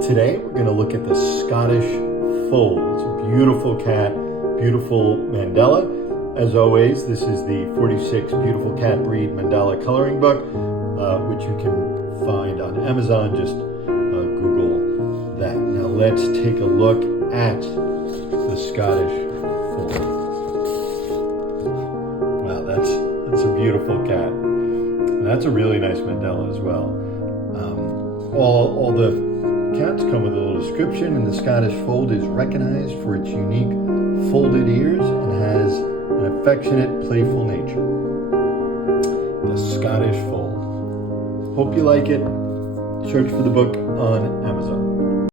Today we're going to look at the Scottish Fold. It's a beautiful cat, beautiful Mandella. As always, this is the 46 Beautiful Cat Breed Mandella coloring book, which you can find on Amazon. Just Google that. Now let's take a look at the Scottish Fold. Wow, that's a beautiful cat. And that's a really nice Mandella as well. All the cats come with a little description, and the Scottish Fold is recognized for its unique folded ears and has an affectionate, playful nature. The Scottish Fold. Hope you like it. Search for the book on Amazon.